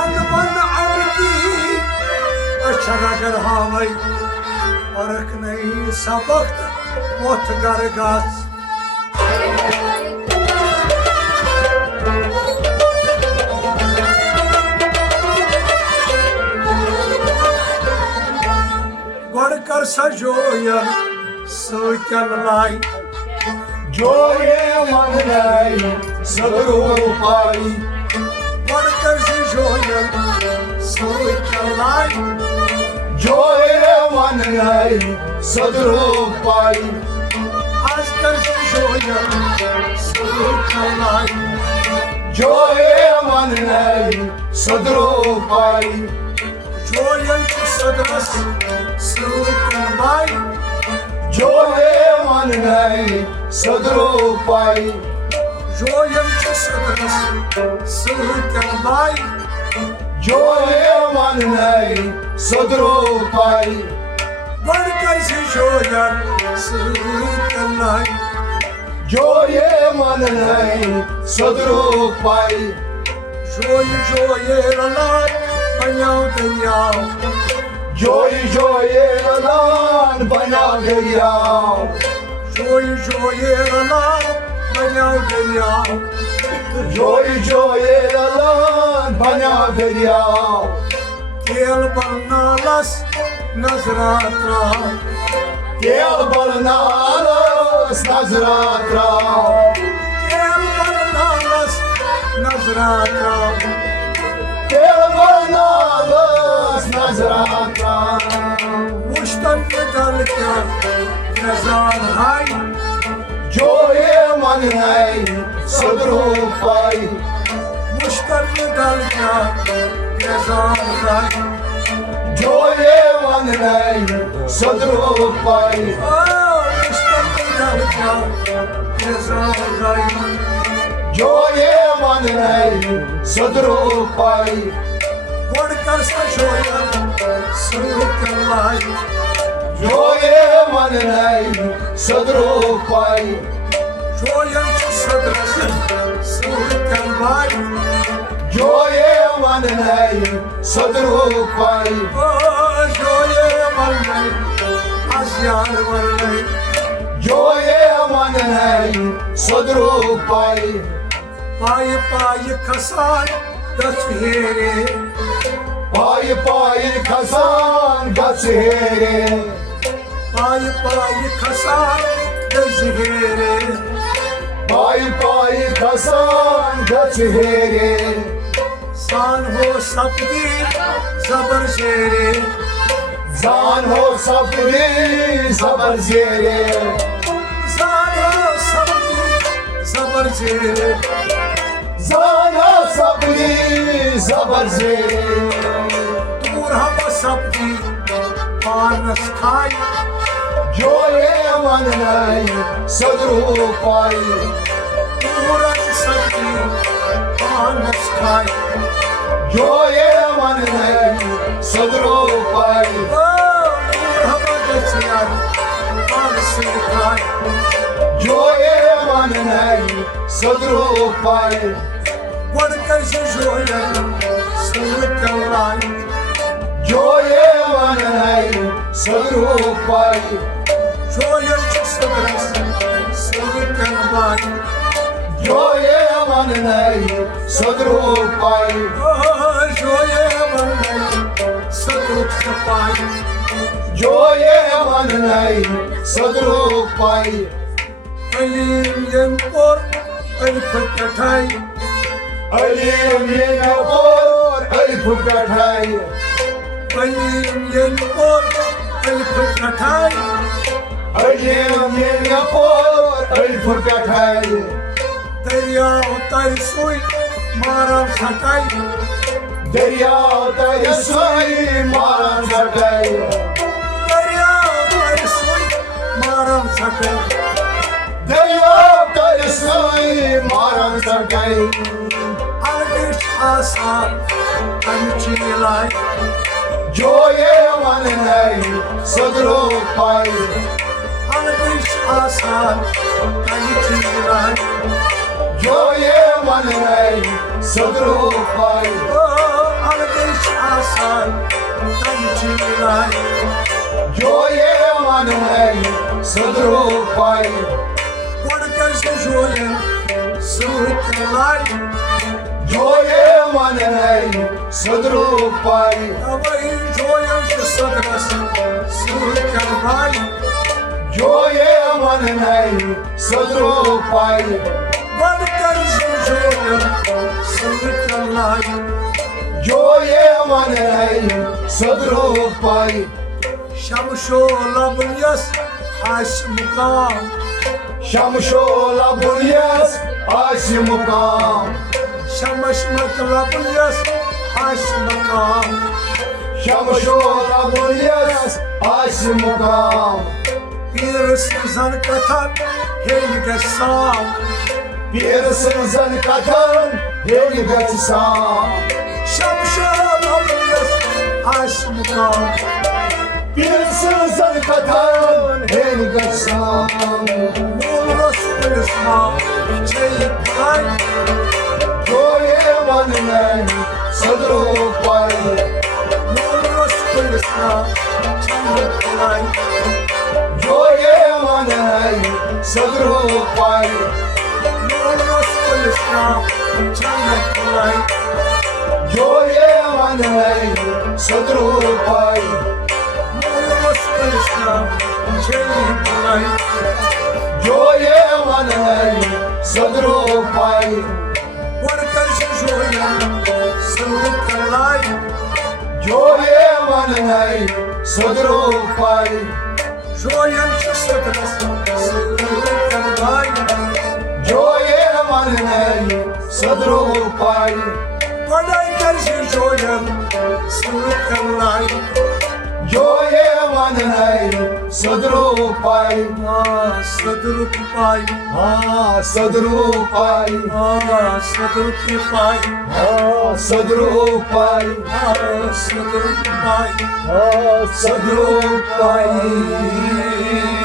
अनबन अबकी अशर अगर हावई फर्क नहीं सबक मोथ गरगास कर सजोयन सोचन लाई जोये मन लाई सगरो पाई कर सजोयन सोचन लाई जोये मन लाई सगरो पाई आज कर सजोयन सोचन लाई जोये मन लाई सगरो पाई जोयन सदरस सोचन लाई जोये मन लाई सगरो पाई जोयन सदरस सोचन लाई जोये मन लाई सगरो पाई बढ़कर से जोयन सोचन लाई जोये मन लाई सगरो पाई जोये लाई बनाओ दरियाओ जोये रलान बना दरियाओ जोये लाई बनाओ दरियाओ जोये रलान बना दरियाओ तेल बनना लस नजरात राव तेल बलना लस नजरात राव तेल बनना लस नजरात राव तेल बलना लस नजरात राव मुश्तन के डल क्या नजार हाई जोये मन है सदरो पाई मुश्तन के डल क्या नजार हाई जोये मन है सदरो पाई मुश्तन के डल क्या नजार हाई जोये मन है सदरो पाई बढ़कर सजोयन सोचन लाई जोये मन है सदरो पाई जोयन सदरस सोचन लाई जोये मन है सदरो पाई जोये मन नहीं आसियान मन नहीं जोये मन है सदरो पाई पाई पाई खसान दसहेरे पाई पाई खसान गसहेरे पाई पाई खसान दसहेरे पाई पाई खसान गसहेरे सान हो सबकी जबर शेरे जान हो सबरी सबर जेरे सान हो सबकी जबर शेरे जान हो सबरी सबर जेरे दूर हम सबकी पानस खाई जोये मन नहीं सदरो पाई दूर सबकी पानस खाई जोये मन नहीं सदरो पाई दूर हम गचियार पानस खाई जोये मन नहीं सदरो पाई बढ़कर से जोयन सोचन लाई जोये मन नहीं सदरो पाई जोयन सदरस सोचन लाई जोये मन नहीं सदरो पाई जोये मन नहीं सदुख पाई जोये मन नहीं सदरो पाई अलीम यंपोर अल्फ कठाई अलीम यंपोर अल्फ कठाई अलीम यंपोर अल्फ कठाई अलीम यंपोर अल्फ कठाई दरिया उतर सुई मारा सटाई दरिया उतर सुई मारा सटाई दरिया उतर सुई मारा सटाई दरिया उतर सुई मारा सटाई आदिश आसान पंची लाई जोये मन नहीं सदरो पाई आदिश आसान पंची लाई जोये मन नहीं सदरो पाई आसान तंची लाई जो ये मन है सदरो पाई बढ़कर से जोयन सूत लाई जो ये मन है सदरो पाई अवई जोयन से सदरस सूत लाई जो ये मन है सदरो पाई बढ़कर से जोयन सूत लाई जो ये मन है सदरो पाई शमशो लबनियस आश मुकाम शमशो लबुलियस आश मुकाम शमश लबनियस आश मुकाम शमशो लबुलियस आश मुकाम पीर सुजन कथन हेल गसाम पीर सुजन कथन हेल गसाम शमशो लबनियस आश मुकाम पीर सुजन कथन हेल गसाम मूल रसूल इस्लाम चई पाई जो ये मन है सदरो पाई मूल रसूल इस्लाम चई पाई जो ये मन है सदरो पाई मूल रसूल इस्लाम चई पाई जो ये मन है सदरो पाई मूल रसूल इस्लाम चई पाई जो ये मन है सदरो पाई बढ़कर से जोयन सूत लाई जो ये मन है सदरो पाई जोयन से सदरस सूत लाई जो ये मन है सदरो पाई बढ़ाई कर से जोयन सूत लाई जो ये मन है सदरो पाई सदरु पाई हाँ सदरो पाई सदरु पाई हाँ सदरो पाई सदरु पाई हाँ सदरो पाई